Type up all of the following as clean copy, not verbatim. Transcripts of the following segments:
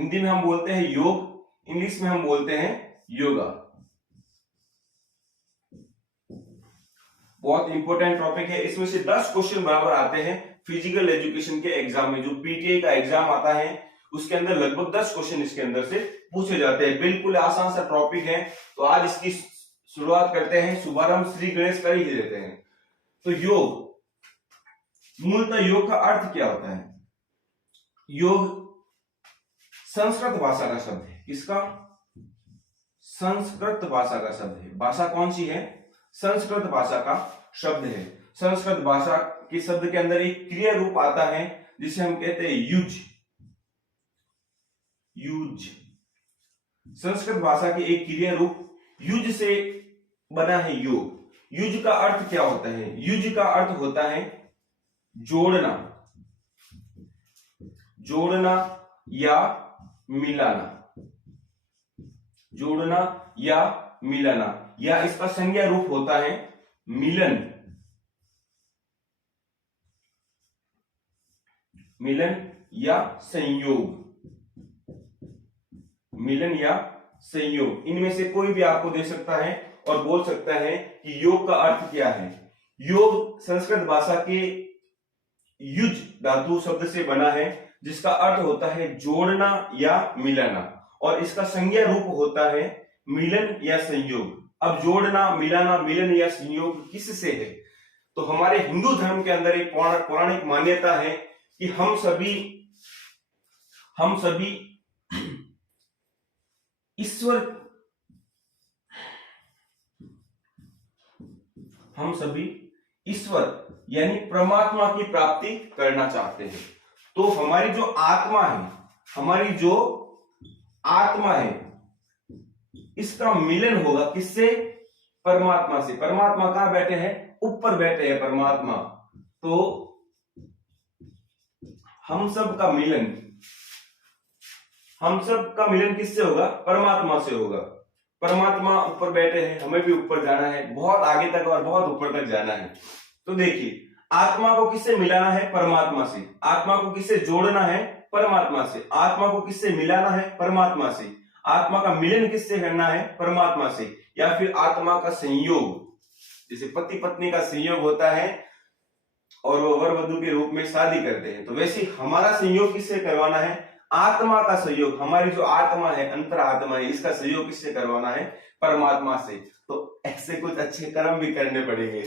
हिंदी में हम बोलते हैं योग, इंग्लिश में हम बोलते हैं योगा। बहुत इंपॉर्टेंट टॉपिक है, इसमें से 10 क्वेश्चन बराबर आते हैं फिजिकल एजुकेशन के एग्जाम में। जो पीटीए का एग्जाम आता है उसके अंदर लगभग 10 क्वेश्चन इसके अंदर से पूछे जाते हैं। बिल्कुल आसान सा टॉपिक है, तो आज इसकी शुरुआत करते हैं, शुभारंभ श्री गणेश कर ही देते हैं। तो योग, मूलतः योग का अर्थ क्या होता है? योग संस्कृत भाषा का शब्द है। किसका? संस्कृत भाषा का शब्द है। भाषा कौन सी है? संस्कृत भाषा का शब्द है। संस्कृत भाषा के शब्द के अंदर एक क्रिया रूप आता है जिसे हम कहते हैं युज। युज संस्कृत भाषा के एक क्रिया रूप युज से बना है योग। युज का अर्थ क्या होता है? युज का अर्थ होता है जोड़ना, जोड़ना या मिलाना, जोड़ना या मिलाना, या इसका संज्ञा रूप होता है मिलन, मिलन या संयोग, मिलन या संयोग। इनमें से कोई भी आपको दे सकता है और बोल सकता है कि योग का अर्थ क्या है। योग संस्कृत भाषा के युज धातु शब्द से बना है जिसका अर्थ होता है जोड़ना या मिलाना, और इसका संज्ञा रूप होता है मिलन या संयोग। अब जोड़ना, मिलाना, मिलन या संयोग किससे है? तो हमारे हिंदू धर्म के अंदर एक पौराणिक मान्यता है कि हम सभी ईश्वर यानी परमात्मा की प्राप्ति करना चाहते हैं। तो हमारी जो आत्मा है, हमारी जो आत्मा है, इसका मिलन होगा किससे? परमात्मा से। परमात्मा कहां बैठे हैं? ऊपर बैठे हैं परमात्मा। तो हम सब का मिलन किससे होगा? परमात्मा से होगा। परमात्मा ऊपर बैठे हैं, हमें भी ऊपर जाना है, बहुत आगे तक और बहुत ऊपर तक जाना है। तो देखिए, आत्मा को किससे मिलाना है? परमात्मा से। आत्मा को किससे जोड़ना है? परमात्मा से। आत्मा को किससे मिलाना है? परमात्मा से। आत्मा का मिलन किससे करना है? परमात्मा से। या फिर आत्मा का संयोग, जैसे पति पत्नी का संयोग होता है और वो वर वधु के रूप में शादी करते हैं, तो वैसे हमारा संयोग किससे करवाना है? आत्मा का सहयोग। हमारी जो आत्मा है, अंतर आत्मा है, इसका सहयोग किससे करवाना है? परमात्मा से। तो ऐसे कुछ अच्छे कर्म भी करने पड़ेंगे,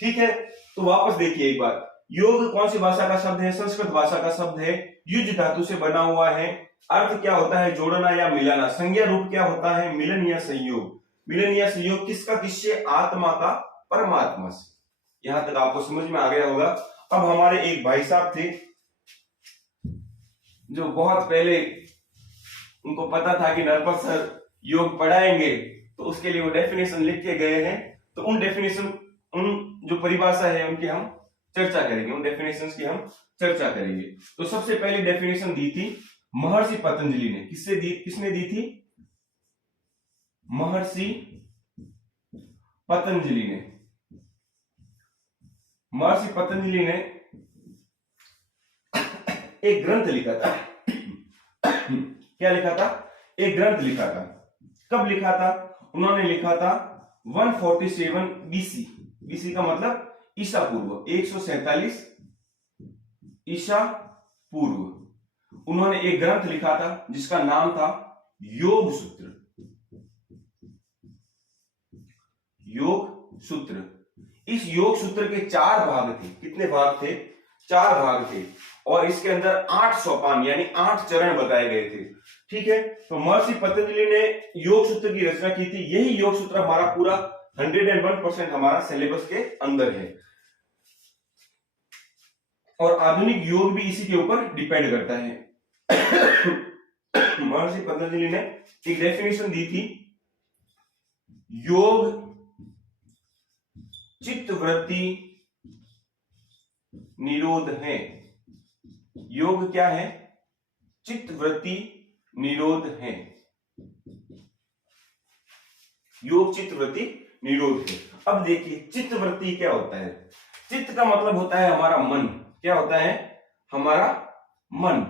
ठीक है। तो वापस देखिए एक बार, योग कौन सी भाषा का शब्द है? संस्कृत भाषा का शब्द है, युज धातु से बना हुआ है। अर्थ क्या होता है? जोड़ना या मिलाना। संज्ञा रूप क्या होता है? मिलन या संयोग। मिलन या संयोग किसका किससे? आत्मा का परमात्मा से। यहां तक आपको समझ में आ गया होगा। अब हमारे एक भाई साहब थे जो बहुत पहले उनको पता था कि नरपत सर योग पढ़ाएंगे, तो उसके लिए वो डेफिनेशन लिख के गए हैं। तो उन डेफिनेशन, उन जो परिभाषा है उनकी हम चर्चा करेंगे, उन डेफिनेशंस की हम चर्चा करेंगे। तो सबसे पहली डेफिनेशन दी थी महर्षि पतंजलि ने। किसने दी थी? महर्षि पतंजलि ने। महर्षि पतंजलि ने एक ग्रंथ लिखा था। क्या लिखा था? एक ग्रंथ लिखा था। कब लिखा था? उन्होंने लिखा था 147 बीसी। बीसी का मतलब ईसा पूर्व, 147 ईसा पूर्व। उन्होंने एक ग्रंथ लिखा था जिसका नाम था योग सूत्र। योग सूत्र। इस योग सूत्र के 4 भाग थे। कितने भाग थे? 4 भाग थे, और इसके अंदर 8 सोपान यानी 8 चरण बताए गए थे, ठीक है। तो महर्षि पतंजलि ने योग सूत्र की रचना की थी। यही योग सूत्र हमारा पूरा 101% हमारा सिलेबस के अंदर है, और आधुनिक योग भी इसी के ऊपर डिपेंड करता है। महर्षि पतंजलि ने एक डेफिनेशन दी थी, योग चित्तवृत्ति निरोध है। योग क्या है? चित्तवृत्ति निरोध है। योग चित्तवृत्ति निरोध है। अब देखिए चित्तवृत्ति क्या होता है? चित्त का मतलब होता है हमारा मन। क्या होता है? हमारा मन।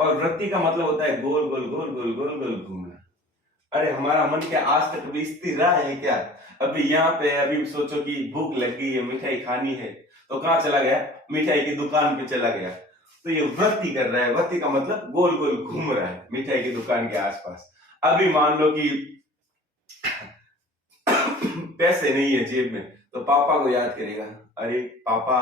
और वृत्ति का मतलब होता है गोल गोल गोल गोल गोल गोल घूमना। अरे हमारा मन क्या आज तक भी स्थिर रहा है क्या? अभी यहाँ पे अभी सोचो कि भूख लग गई है, मिठाई खानी है, तो कहाँ चला गया? मिठाई की दुकान पे चला गया। तो ये वृत्ति कर रहा है, वृत्ति का मतलब गोल गोल घूम रहा है मिठाई की दुकान के आसपास। अभी मान लो कि पैसे नहीं है जेब में, तो पापा को याद करेगा, अरे पापा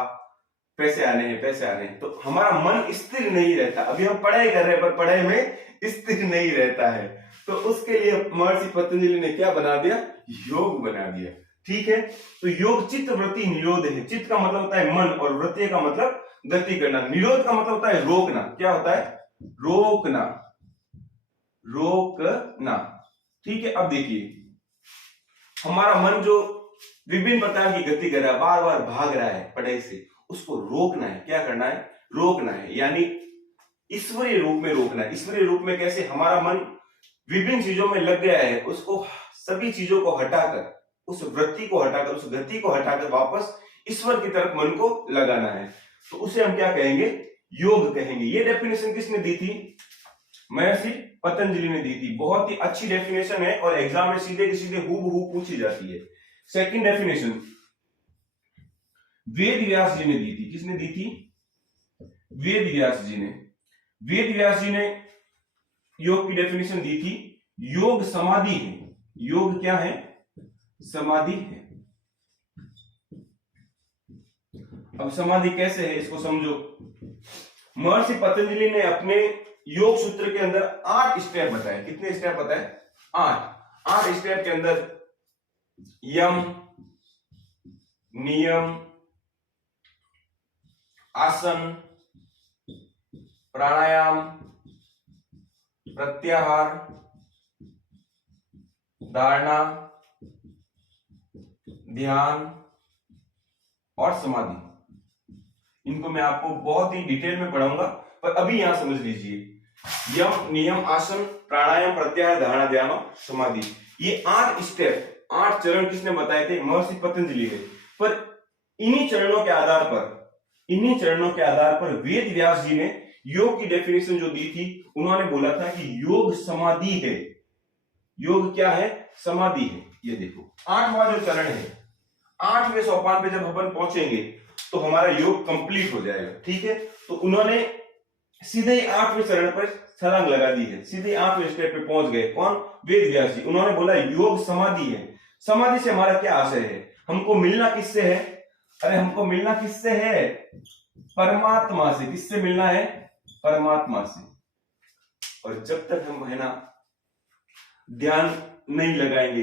पैसे आने हैं, पैसे आने हैं। तो हमारा मन स्थिर नहीं रहता। अभी हम पढ़ाई कर रहे हैं पर पढ़ाई में स्थिर नहीं रहता है। तो उसके लिए महर्षि पतंजलि ने क्या बना दिया? योग बना दिया। ठीक है, तो योग चित्त वृत्ति निरोध है। चित्त का मतलब होता है मन और वृत्ति का मतलब गति करना। निरोध का मतलब होता है रोकना। क्या होता है? रोकना, रोकना। ठीक है, अब देखिए हमारा मन जो विभिन्न प्रकार की गति कर रहा है, बार बार भाग रहा है पढ़ाई से, उसको रोकना है। क्या करना है? रोकना है, यानी ईश्वरीय रूप में रोकना है। ईश्वरीय रूप में कैसे? हमारा मन विभिन्न चीजों में लग गया है, उसको सभी चीजों को हटाकर, उस वृत्ति को हटाकर, उस गति को हटाकर वापस ईश्वर की तरफ मन को लगाना है। तो उसे हम क्या कहेंगे? योग कहेंगे। ये डेफिनेशन किसने दी थी? महर्षि पतंजलि ने दी थी। बहुत ही अच्छी डेफिनेशन है और एग्जाम में सीधे के सीधे हूबहू पूछी जाती है। सेकंड डेफिनेशन वेद व्यास जी ने दी थी। किसने दी थी? वेद व्यास जी ने। वेद व्यास जी ने योग की डेफिनेशन दी थी, योग समाधि है। योग क्या है? समाधि है। अब समाधि कैसे है इसको समझो। महर्षि पतंजलि ने अपने योग सूत्र के अंदर 8 स्टेप बताए। कितने स्टेप बताए? 8 स्टेप के अंदर यम, नियम, आसन, प्राणायाम, प्रत्याहार, धारणा, ध्यान और समाधि। इनको मैं आपको बहुत ही डिटेल में पढ़ाऊंगा, पर अभी यहां समझ लीजिए। यम, नियम, आसन, प्राणायाम, प्रत्याहार, धारणा, ध्यान और समाधि। ये 8 स्टेप, 8 चरण किसने बताए थे? महर्षि पतंजलि ने। पर इन्हीं चरणों के आधार पर वेद व्यास जी ने योग की डेफिनेशन जो दी थी, उन्होंने बोला था कि योग समाधि है। योग क्या है? समाधि है। ये देखो 8वां जो चरण है, 8वें सोपान पे जब अपन पहुंचेंगे तो हमारा योग कंप्लीट हो जाएगा। ठीक है, तो उन्होंने सीधे 8वें चरण पर छलांग लगा दी है, सीधे 8वें स्टेप पे पहुंच गए। कौन? वेद व्यास जी। उन्होंने बोला योग समाधि है। समाधि से हमारा क्या आशय है? हमको मिलना किससे है? अरे हमको मिलना किससे है? परमात्मा से। किससे मिलना है? परमात्मा से। और जब तक हम है ना ध्यान नहीं लगाएंगे,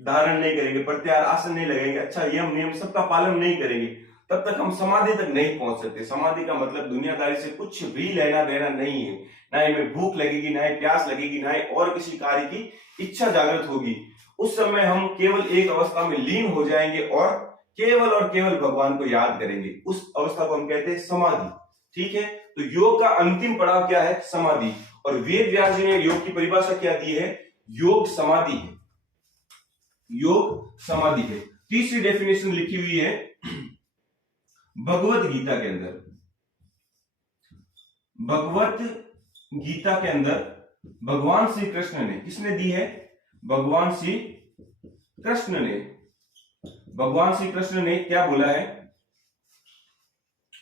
धारण नहीं करेंगे, प्रत्याहार, आसन नहीं लगाएंगे, अच्छा यम नियम सबका पालन नहीं करेंगे, तब तक हम समाधि तक नहीं पहुंच सकते। समाधि का मतलब दुनियादारी से कुछ भी लेना देना नहीं है। ना ही में भूख लगेगी, ना ही प्यास लगेगी, ना ही और किसी कार्य की इच्छा जागृत होगी। उस समय हम केवल एक अवस्था में लीन हो जाएंगे और केवल भगवान को याद करेंगे। उस अवस्था को हम कहते हैं समाधि। ठीक है, तो योग का अंतिम पड़ाव क्या है? समाधि। और वेद व्यास जी ने योग की परिभाषा क्या दी है? योग समाधि है। योग समाधि है। तीसरी डेफिनेशन लिखी हुई है भगवत गीता के अंदर। भगवत गीता के अंदर भगवान श्री कृष्ण ने, किसने दी है? भगवान श्री कृष्ण ने। भगवान श्री कृष्ण ने क्या बोला है?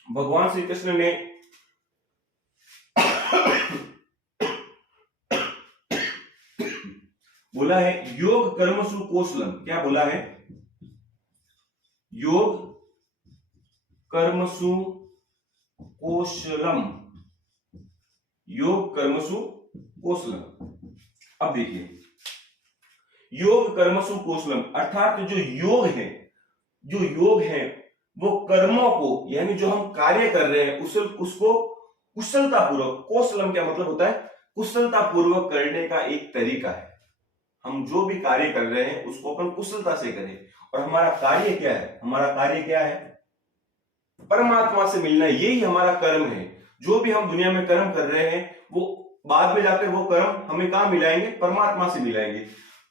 भगवान श्री कृष्ण ने बोला है योग कर्मसु कौशलम। क्या बोला है? योग कर्मसु कौशलम। योग कर्मसु कौशलम। अब देखिए योग कर्मसु कौशलम अर्थात जो योग है वो कर्मों को, यानी जो हम कार्य कर रहे हैं उसको कुशलता पूर्वक, कौशलम क्या मतलब होता है? कुशलता पूर्वक करने का एक तरीका है। हम जो भी कार्य कर रहे हैं उसको अपन कुशलता से करें। और हमारा कार्य क्या है? हमारा कार्य क्या है? परमात्मा से मिलना। यही हमारा कर्म है। जो भी हम दुनिया में कर्म कर रहे हैं वो बाद में जाकर वो कर्म हमें कहां मिलाएंगे? परमात्मा से मिलाएंगे।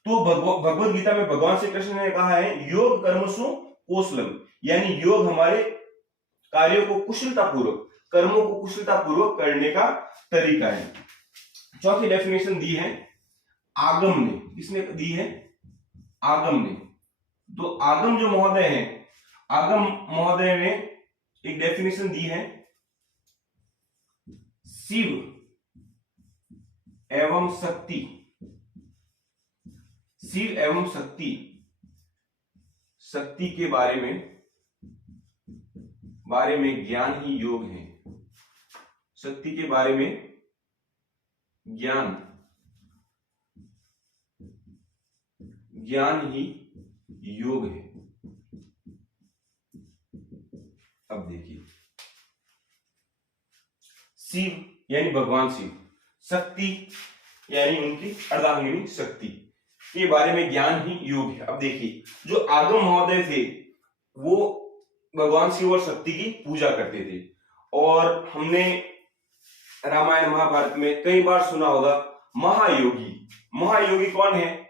तो भगवत गीता में भगवान श्री कृष्ण ने कहा है योग कर्मसु कौशलम, यानी योग हमारे कार्यों को कुशलता पूर्वक, कर्मों को कुशलता पूर्वक करने का तरीका है। चौथी डेफिनेशन दी है आगम ने। किसने दी है? आगम ने। तो आगम जो महोदय हैं, आगम महोदय ने एक डेफिनेशन दी है, शिव एवं शक्ति, शिव एवं शक्ति, शक्ति के बारे में ज्ञान ही योग है। शक्ति के बारे में ज्ञान ही योग है। अब देखिए, शिव यानी भगवान शिव, शक्ति यानी उनकी अर्धांगिनी शक्ति के बारे में ज्ञान ही योग है। अब देखिए, जो आगम महोदय थे वो भगवान शिव और शक्ति की पूजा करते थे, और हमने रामायण महाभारत में कई बार सुना होगा महायोगी। महायोगी कौन है?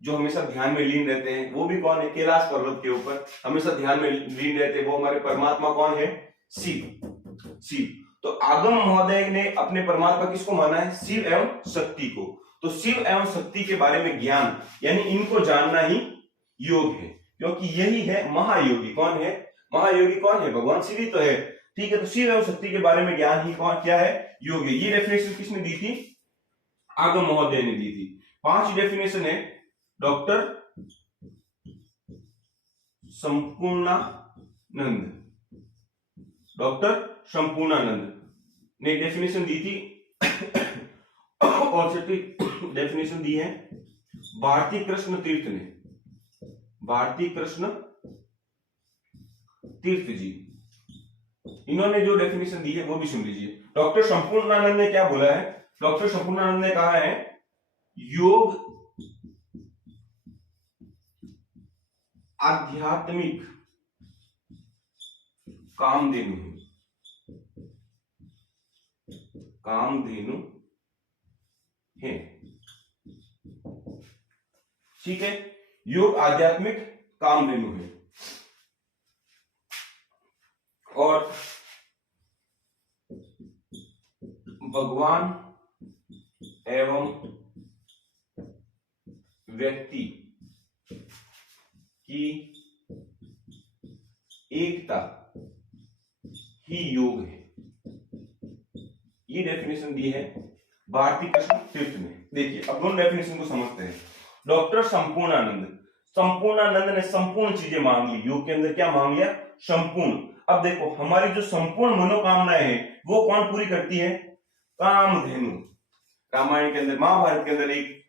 जो हमेशा ध्यान में लीन रहते हैं। वो भी कौन है? कैलाश पर्वत के ऊपर हमेशा ध्यान में लीन रहते हैं। वो हमारे परमात्मा कौन है? शिव। शिव। तो आगम महोदय ने अपने परमात्मा किसको माना है? शिव एवं शक्ति को। तो शिव एवं शक्ति के बारे में ज्ञान यानी इनको जानना ही योग है, क्योंकि यही है महायोगी। कौन है महायोगी? कौन है? भगवान शिव ही तो है। ठीक है, तो शिव एवं शक्ति के बारे में ज्ञान ही कौन क्या है? योग है। ये डेफिनेशन किसने दी थी? आगम महोदय ने दी थी। 5 डेफिनेशन है डॉक्टर संपूर्णानंद। डॉक्टर संपूर्णानंद ने डेफिनेशन दी थी और छठी डेफिनेशन दी है भारती कृष्ण तीर्थ ने। भारती कृष्ण तीर्थ जी, इन्होंने जो डेफिनेशन दी है वो भी सुन लीजिए। डॉक्टर संपूर्णानंद ने क्या बोला है? डॉक्टर संपूर्णानंद ने कहा है योग आध्यात्मिक कामधेनु है। कामधेनु है। ठीक है, योग आध्यात्मिक कामधेनु है। और भगवान एवं व्यक्ति की एकता ही योग है। ये डेफिनेशन दी है भारती कृष्ण तीर्थ ने। देखिए, अब दोनों डेफिनेशन को समझते हैं। डॉक्टर संपूर्णानंद, संपूर्णानंद ने संपूर्ण चीजें मांग ली। योग के अंदर क्या मांग लिया? संपूर्ण। अब देखो, हमारी जो संपूर्ण मनोकामनाएं हैं वो कौन पूरी करती है? कामधेनु। रामायण के अंदर, महाभारत के अंदर एक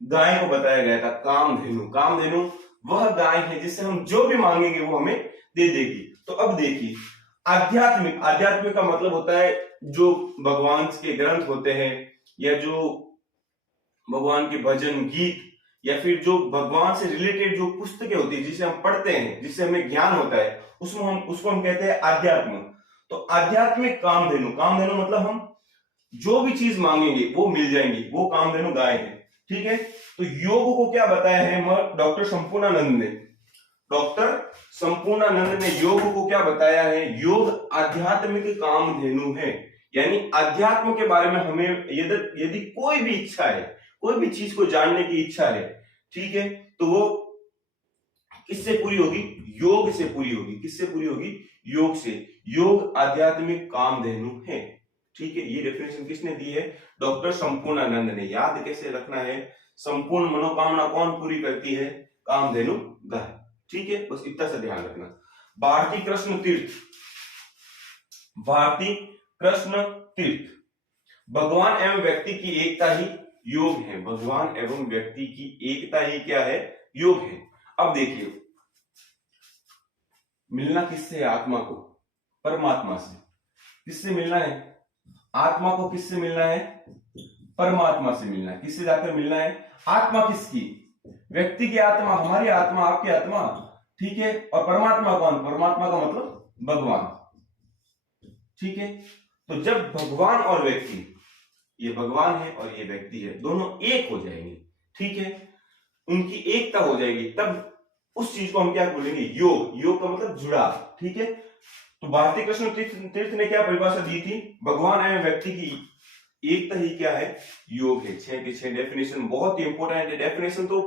गाय को बताया गया था, कामधेनु। कामधेनु वह गाय है जिससे हम जो भी मांगेंगे वो हमें दे देगी। तो अब देखिए, आध्यात्मिक, आध्यात्मिक का मतलब होता है जो भगवान के ग्रंथ होते हैं, या जो भगवान के भजन गीत, या फिर जो भगवान से रिलेटेड जो पुस्तकें होती है जिसे हम पढ़ते हैं, जिससे हमें ज्ञान होता है, उसको हम कहते हैं आध्यात्म। तो आध्यात्मिक कामधेनु, कामधेनु मतलब हम जो भी चीज मांगेंगे वो मिल जाएंगी, वो कामधेनु गाय है। ठीक है, तो योग को क्या बताया है डॉक्टर संपूर्णानंद ने? डॉक्टर संपूर्णानंद ने योग को क्या बताया है? योग आध्यात्मिक कामधेनु है। यानी अध्यात्म के बारे में हमें यदि कोई भी इच्छा है, कोई भी चीज को जानने की इच्छा है, ठीक है, तो वो किससे पूरी होगी? योग से पूरी होगी। किससे पूरी होगी? योग से। योग आध्यात्मिक कामधेनु है। ठीक है, ये डेफिनेशन किसने दी है? डॉक्टर संपूर्णानंद ने। याद कैसे रखना है? संपूर्ण मनोकामना कौन पूरी करती है? कामधेनु गाय। ठीक है, बस इतना सा ध्यान रखना। भारती कृष्ण तीर्थ, भारती कृष्ण तीर्थ, भगवान एवं व्यक्ति की एकता ही योग है। भगवान एवं व्यक्ति की एकता ही क्या है? योग है। अब देखिए, मिलना किससे है आत्मा को? परमात्मा से। किससे मिलना है? आत्मा को किससे मिलना है? परमात्मा से मिलना है। किससे जाकर मिलना है? आत्मा किसकी? व्यक्ति की आत्मा, हमारी आत्मा, आपकी आत्मा। ठीक है, और परमात्मा कौन? परमात्मा का मतलब भगवान। ठीक है, तो जब भगवान और व्यक्ति, ये भगवान है और ये व्यक्ति है, दोनों एक हो जाएंगे, ठीक है, उनकी एकता हो जाएगी, तब उस चीज को हम क्या बोलेंगे? योग। योग का मतलब जुड़ा। ठीक है, तो भारती कृष्ण तीर्थ ने क्या परिभाषा दी थी? भगवान एवं व्यक्ति की एकता ही क्या है? योग है। 6 के 6 डेफिनेशन बहुत ही इंपॉर्टेंट है। डेफिनेशन तो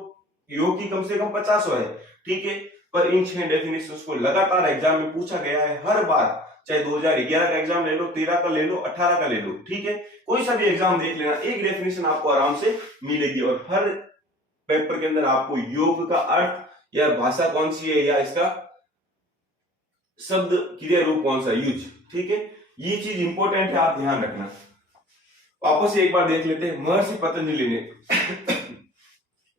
योग की कम से कम 50 है, ठीक है, पर इन 6 डेफिनेशन को लगातार एग्जाम में पूछा गया है हर बार, चाहे 2011 का एग्जाम ले लो, 13 का ले लो, 18 का ले लो, ठीक है, कोई सा भी एग्जाम देख लेना, एक डेफिनेशन आपको आराम से मिलेगी। और हर पेपर के अंदर आपको योग का अर्थ या भाषा कौन सी है या इसका शब्द क्रिया रूप कौन सा यूज, ठीक है, ये चीज इंपॉर्टेंट है, आप ध्यान रखना। वापस एक बार देख लेते हैं। महर्षि पतंजलि ने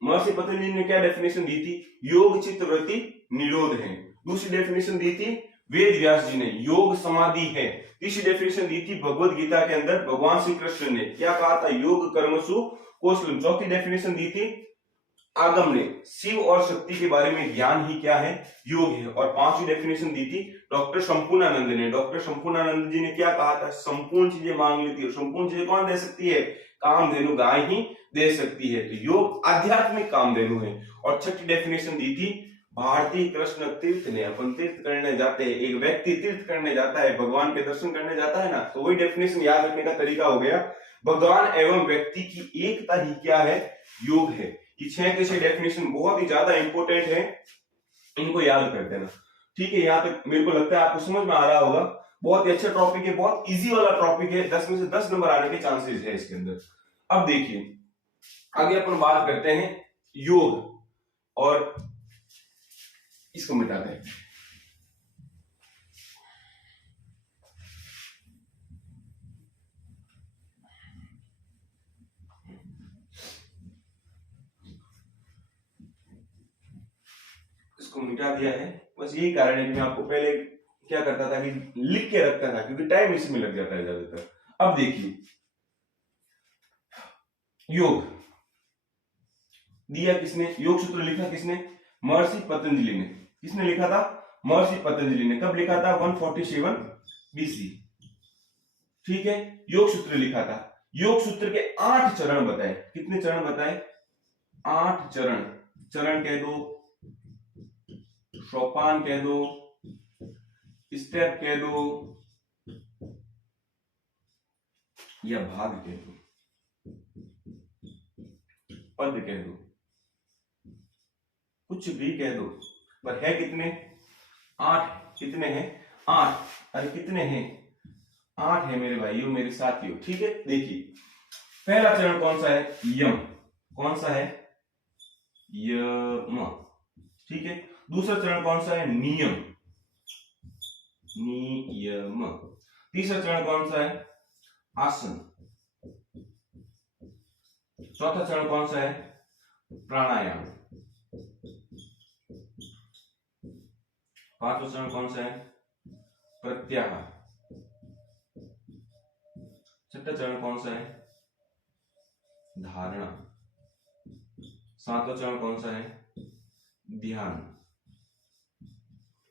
महर्षि पतंजलि ने क्या डेफिनेशन दी थी? योग चित्त वृत्ति निरोध है। दूसरी डेफिनेशन दी थी वेद व्यास जी ने, योग समाधि है। तीसरी डेफिनेशन दी थी भगवत गीता के अंदर भगवान श्री कृष्ण ने, क्या कहा था? योग कर्मसु कौशलम। चौथी डेफिनेशन दी थी आगम ने, शिव और शक्ति के बारे में ज्ञान ही क्या है? योग है। और पांचवी डेफिनेशन दी थी डॉक्टर संपूर्णानंद ने। डॉक्टर संपूर्णानंद जी ने क्या कहा था? संपूर्ण चीजें मांग ली थी, और संपूर्ण चीजें कौन दे सकती है? कामधेनु गाय ही दे सकती है। तो योग आध्यात्मिक कामधेनु है। और छठी डेफिनेशन दी थी भारती कृष्ण तीर्थ ने। अपन तीर्थ करने जाते हैं, एक व्यक्ति तीर्थ करने जाता है, भगवान के दर्शन करने जाता है ना, तो वही डेफिनेशन याद रखने का तरीका हो गया, भगवान एवं व्यक्ति की एकता ही क्या है? योग है। ये 6 के 6 डेफिनेशन बहुत ही ज्यादा इंपॉर्टेंट है, इनको याद कर देना, ठीक है। यहाँ तक मेरे को लगता है आपको समझ में आ रहा होगा। बहुत ही अच्छा टॉपिक है, बहुत इजी वाला टॉपिक है, 10 में से 10 नंबर आने के चांसेस है इसके अंदर। अब देखिए आगे अपन बात करते हैं योग, और इसको मिटाते हैं। इसको मिटा दिया है, बस यही कारण है कि मैं आपको पहले क्या करता था कि लिख के रखता था, क्योंकि टाइम इसमें लग जाता है ज्यादातर। अब देखिए योग दिया किसने? योग सूत्र लिखा किसने? महर्षि पतंजलि ने। किसने लिखा था? महर्षि पतंजलि ने। कब लिखा था? 147 बीसी, ठीक है। योग सूत्र लिखा था। योग सूत्र के 8 चरण बताए। कितने चरण बताए? 8 चरण। चरण कह दो, सोपान कह दो, स्टेप कह दो, या भाग कह दो, पद कह दो, कुछ भी कह दो, पर है कितने? 8। कितने हैं? 8। अरे कितने हैं? 8 है मेरे भाइयों, मेरे साथियों, ठीक है। देखिए पहला चरण कौन सा है? यम। कौन सा है? यम, ठीक है। दूसरा चरण कौन सा है? नियम। नियम। तीसरा चरण कौन सा है? आसन। चौथा चरण कौन सा है? प्राणायाम। पांचवा चरण कौन सा है? प्रत्याहार। छठा चरण कौन सा है? धारणा। सातवां चरण कौन सा है? ध्यान।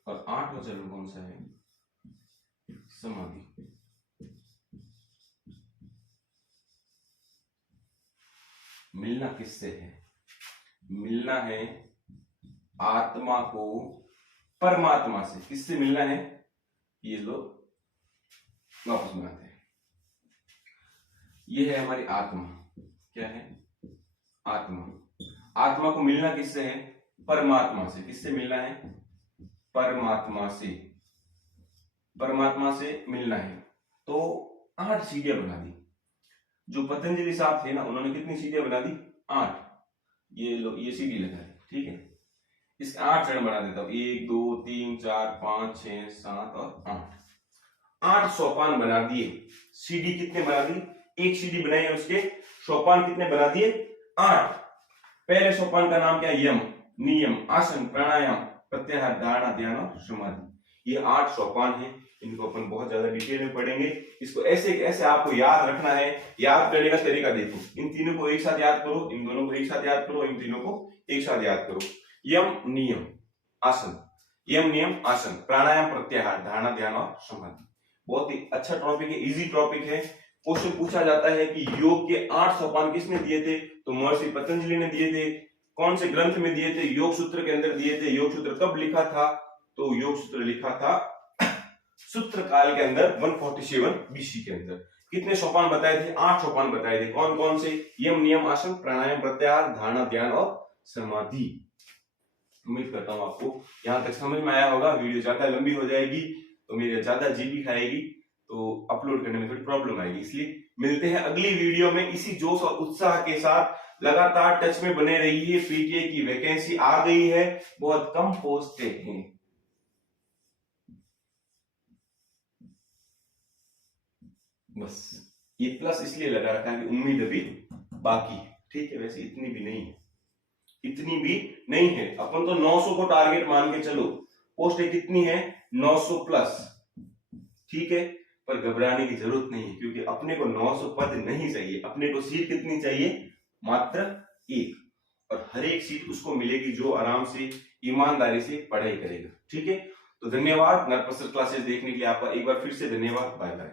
और 8वां चरण कौन सा है? समाधि। मिलना किससे है? मिलना है आत्मा को परमात्मा से। किससे मिलना है? ये लोग वापस में आते हैं। ये है हमारी आत्मा। क्या है? आत्मा। आत्मा को मिलना किससे है? परमात्मा से। किससे मिलना है? परमात्मा से। परमात्मा से मिलना है। तो 8 सीढ़ियां बना दी। जो पतंजलि साहब थे ना, उन्होंने कितनी सीढ़ियां बना दी? 8। ये लो, ये सीढ़ी लगा है, ठीक है। इसके 8 चरण बना देता हूं। 1 2 3 4 5 6 7 और 8। 8 सोपान बना दिए। सीढ़ी कितने बना दी? एक सीढ़ी बनाई, उसके सोपान कितने बना दिए? 8। पहले सोपान का नाम क्या है? यम। नियम, आसन, प्राणायाम, प्रत्याहार, धारणा, ध्यान और समाधि। ये 8 सोपान है। इनको अपन बहुत ज्यादा डिटेल में पढ़ेंगे। इसको ऐसे ऐसे आपको याद रखना है। याद करने का तरीका देखो, इन तीनों को एक साथ याद करो, इन दोनों को एक साथ याद करो, इन तीनों को एक साथ याद करो। यम, नियम, आसन। यम, नियम, आसन, प्राणायाम, प्रत्याहार, धारणा, ध्यान और समाधि। बहुत ही अच्छा टॉपिक है, इजी टॉपिक है। क्वेश्चन पूछा जाता है कि योग के 8 सोपान किसने दिए थे? तो महर्षि पतंजलि ने दिए थे। कौन से ग्रंथ में दिए थे? योग सूत्र के अंदर दिए थे। योग सूत्र कब लिखा था? तो योग सूत्र लिखा था सूत्र काल के अंदर 147 बीसी के अंदर। कितने सोपान बताए थे? 8 सोपान बताए थे। कौन कौन से? यम, नियम, आसन, प्राणायाम, प्रत्याहार, धारणा, ध्यान और समाधि। उम्मीद करता हूं आपको यहां तक समझ में आया होगा। वीडियो ज्यादा लंबी हो जाएगी तो मेरे ज्यादा जीबी खाएगी, तो अपलोड करने में थोड़ी प्रॉब्लम आएगी, इसलिए मिलते हैं अगली वीडियो में इसी जोश और उत्साह के साथ। लगातार टच में बने रहिए। पीटीए की वैकेंसी आ गई है, बहुत कम पोस्टें हैं। बस ये प्लस इसलिए लगा रखा है कि उम्मीद अभी बाकी है। ठीक है, वैसे इतनी भी नहीं है, इतनी भी नहीं है। अपन तो 900 को टारगेट मान के चलो। पोस्टें कितनी है? 900 प्लस। ठीक है, पर घबराने की जरूरत नहीं है, क्योंकि अपने को 900 पद नहीं चाहिए। अपने को सीट कितनी चाहिए? मात्र 1। और हर एक सीट उसको मिलेगी जो आराम से ईमानदारी से पढ़ाई करेगा। ठीक है, तो धन्यवाद। नरप्रसर क्लासेस देखने के लिए आपका एक बार फिर से धन्यवाद। Bye bye.